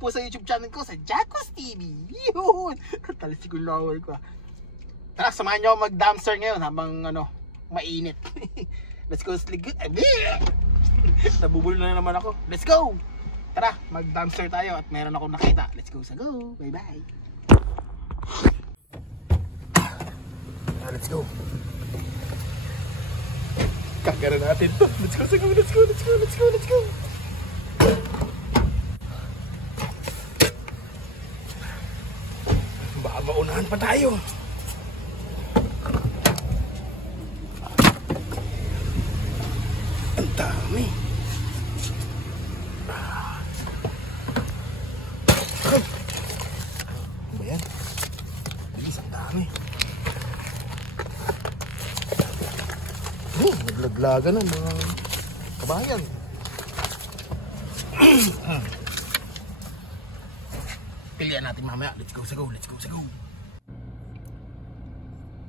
po sa YouTube channel ko, sa Jacos TV. Yun! Talsik yung lower ko. Tara, samahan nyo ako mag-dumpster ngayon habang mainit. Let's go, sligit. Nabubulo na naman ako. Let's go! Tara, mag-dumpster tayo at meron akong nakita. Let's go, sa go! Bye-bye! Let's go! Kagara natin to. Let's go, let's go, let's go, let's go, let's go, let's go. Baka maunahan pa tayo. Ang dami. Ano ba yan? Ang dami. Naglaglagan ng mga kabayan. Pilihan natin mamaya. Let's go, go, let's go, go.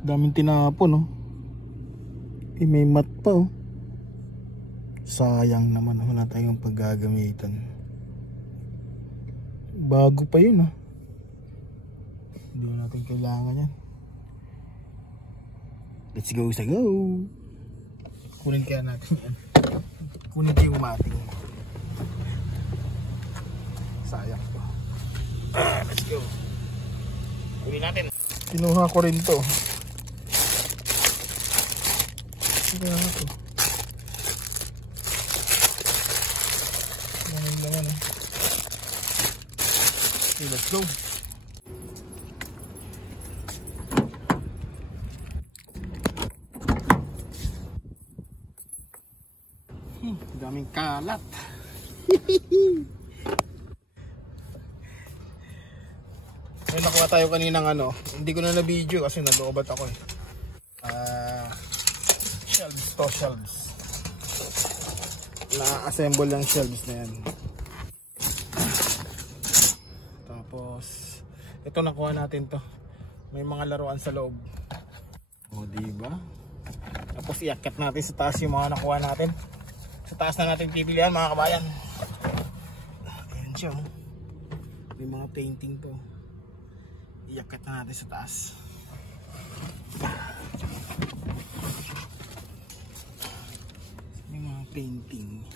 Daming tinapon, no? May mat pa, oh. Sayang naman, wala tayong paggagamitan. Bago pa yun, oh. Hindi natin kailangan yan. Let's go, go. Kunin kaya natin yan. Kunin ko yung mating. Sayang to. Let's go. Kunin natin. Kinuha ko rin to. Kaya nga to. Laman eh. Okay, let's go. Daming kalat. May nakuha tayo kaninang hindi ko na na-video kasi nag-oobat ako eh. Shelves to, shelves. Na-assemble lang shelves na yan. Tapos ito nakuha natin to. May mga laruan sa loob. O diba? Tapos iakyat natin sa taas yung mga nakuha natin. Sa taas na natin pipilihan mga kabayan. Ayan siya, oh. May mga painting po. Iakyat na natin sa taas. May mga painting.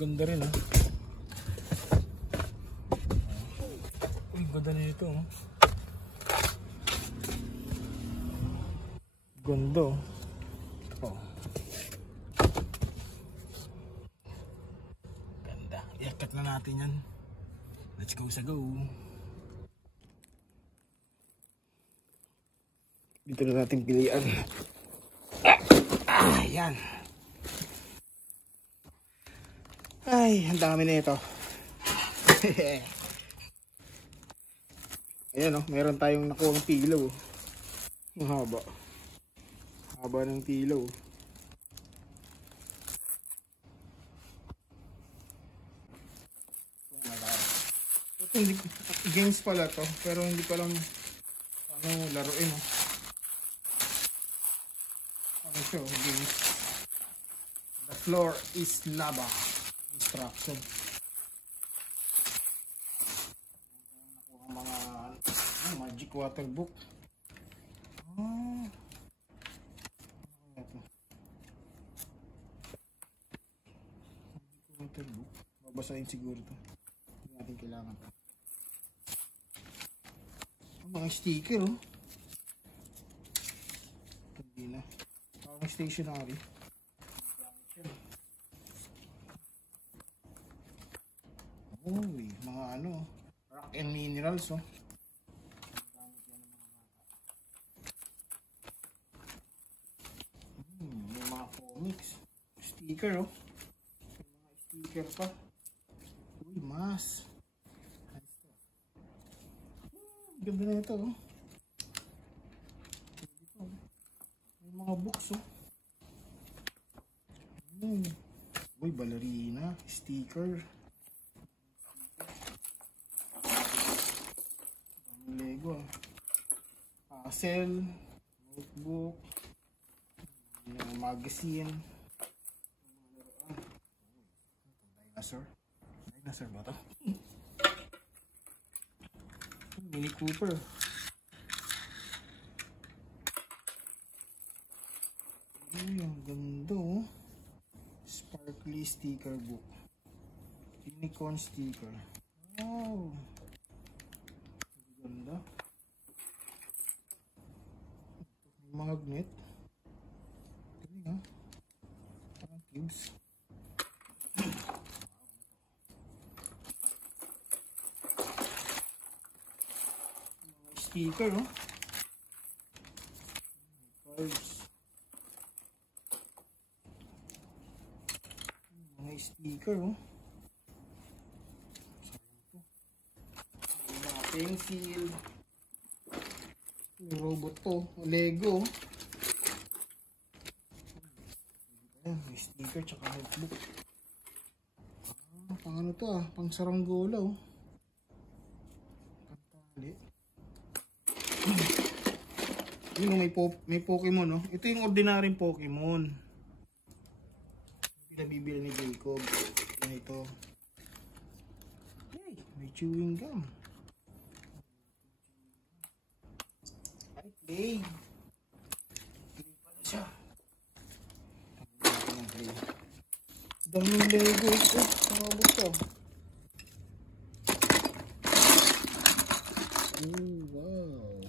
Ganda rin, oh. Uy, ganda na ito, oh. Ganda, oh. Iakyat na natin yan. Let's go, sa go. Dito na natin pilihan. Yan. Ay, ang dami na ito. Ayan, oh, meron tayong nakuha ng pillow. Ang haba. Haba ng pillow. Hindi, games pala to, pero hindi ko alam laruin, oh. Ano siya, games. The floor is lava. Instruction. Nakuha mga magic water book. Ito. Magic water book. Babasahin siguro to. Hindi natin kailangan to. Mga sticker, oh. Hindi na. Parang stationery. Uy, mga rock and minerals, oh. May mga comics. Sticker, oh. May mga sticker pa. Uy, mas. Ganda na ito, oh. May mga books, oh. Uy, ballerina, sticker. Lego, puzzle, notebook, magazine, dinosaur. Nasaan ba ito? Mini Cooper. Ay, ang ganda oh. Sparkly sticker book. Unicorn sticker. Wow. Ang ganda. May magnet. Galing ha. Parang cubes. Sticker oh. Cards. Mga sticker oh. Mga pencil. May robot to. Lego. Ayan, may sticker tsaka notebook. Pang ano to ah. Pang saranggola oh. Pantali. Yun, may Pokemon no? Ito yung ordinaryong Pokemon pinabibili ni Jacob. Ito hey, may chewing gum. Ay, play pala siya. Daming Lego ito. Nakabot to. Oh wow.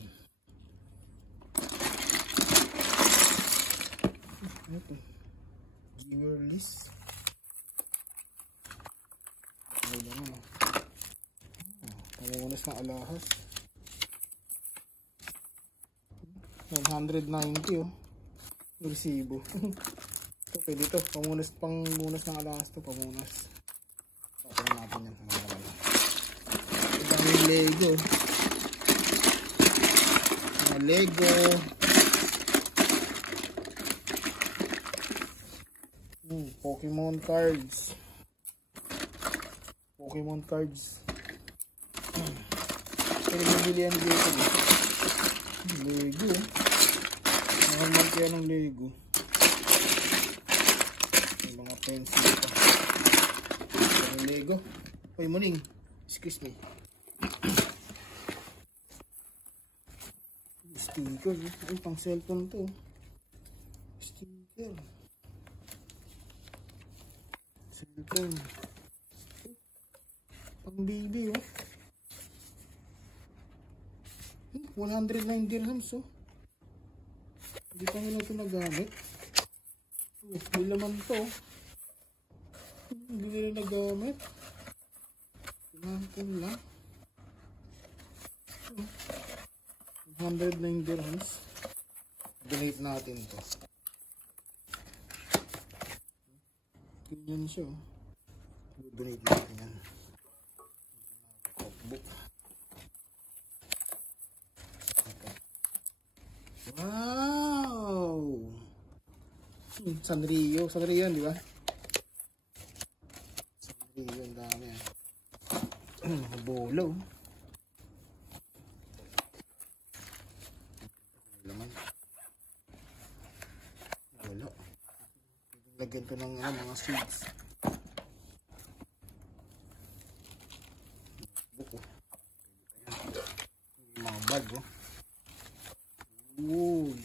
Ito. Giver list. Ay lang. Pamunas na alahas. 990 oh. Resibo. Ito pwede ito. Pamunas ng alahas to. Pamunas. Papain natin yan. Ito yung Lego. Mga Lego. Pokemon cards. Pokemon cards. Pero bibili yan dito. Lego. Mahal kaya ng Lego. May mga pencil pa. Yung Lego. Uy, muning. Excuse me. Sticker. Ay, pang cellphone to. Sticker. Cellphone. Pang baby oh. 109 dirhams oh. Hindi pa nila ito nagamit. May laman to. Hindi nila nagamit. Kailangan lang. 109 dirhams. Donate natin to. Ganyan siya oh. Donate natin yan. Book. Wow! Sanrio. Sanrio yan, di ba? Sanrio, ang dami yan. Bolo. Laman. Bolo. Lagyan ko ng mga seeds. Buko. Mga bag, oh. Uy.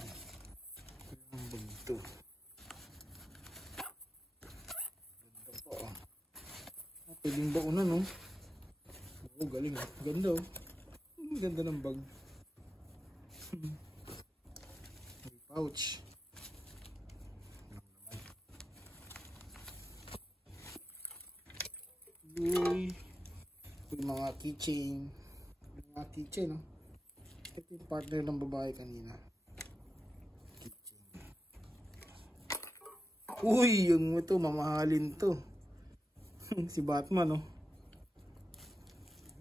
Ang bag ito. Ganda pa, oh. Pwedeng baunan, no? Oh, galing, oh. Ganda, oh. Ganda ng bag. May pouch. Uy. May mga keychain. Mga keychain, no? Ito yung partner ng babae kanina. Keychain. Uy, yung ito, mamahalin to. Si Batman, no?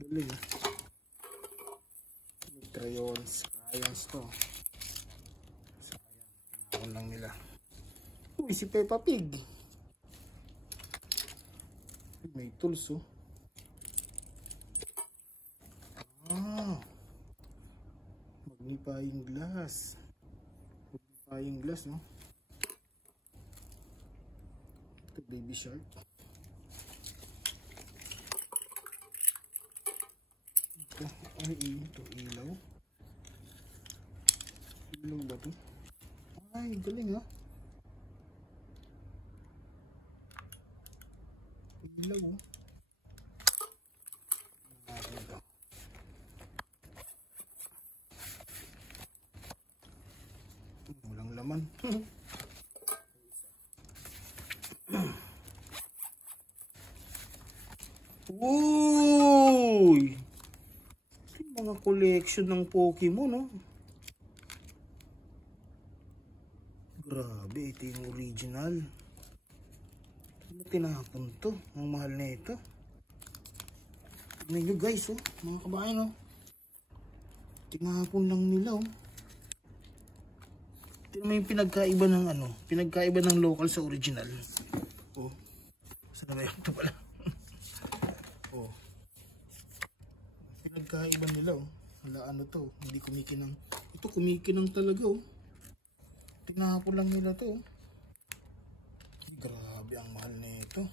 Galing, eh. Crayons to. Sayang, tinakon lang nila. Uy, si Peppa Pig. May tools, oh. Magnifying glass. Magnifying glass, no? Ito, baby shark. ito? Ay, ito ilaw. Ilaw ba ito? Ay, galing ha. Ilaw oh. Walang laman. Uy! Mga collection ng Pokemon, no? Grabe, ito yung original. Ano tinapon to? Ang mahal na ito. Tignan nyo guys, oh. Mga kabayan, oh. Tinapon lang nila, oh. Tignan mo yung pinagkaiba ng ano, pinagkaiba ng local sa original. Oh. Saan na ba yun? Ito pala. Oh. Pinagkaiba nila, oh. Wala ano to, hindi kumikinang. Ito kumikinang talaga, oh. Tinapon lang nila to, oh. Grabe ang mahal nito.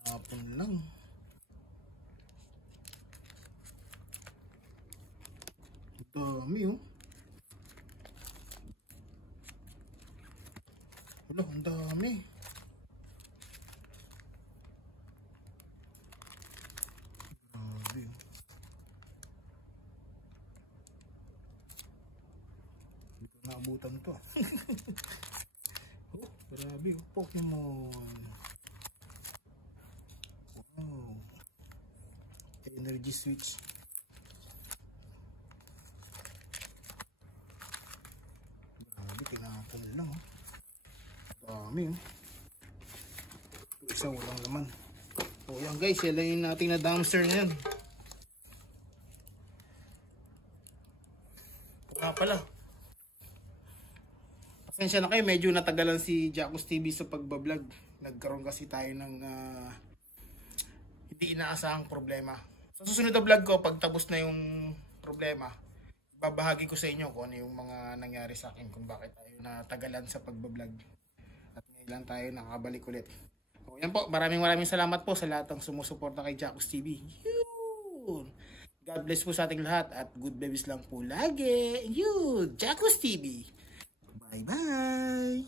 Tinapon lang. Dami, oh. Wala, ang dami. Grabe, oh. Hindi ko naabutan to. Oh, grabe, oh. Pokemon. Wow. Energy switch. Grabe, tinapon lang, oh. Dami, oh. Isa walang laman. O yan guys, yan lang yung nating na dumpster na yan. Nga pala. Pasensya na kayo, medyo natagalan si Jacos TV sa pagbablog. Nagkaroon kasi tayo ng hindi inaasahang problema. Sa susunod na vlog ko, pag tapos na yung problema, babahagi ko sa inyo kung ano yung mga nangyari sa akin, kung bakit tayo natagalan sa pagbablog. At ngayon lang tayo nakabalik ulit. O yan po, maraming salamat po sa lahat ng sumusuporta kay Jacos TV. Yun! God bless po sa ating lahat at good babies lang po lagi. Yun! Jacos TV! Bye bye!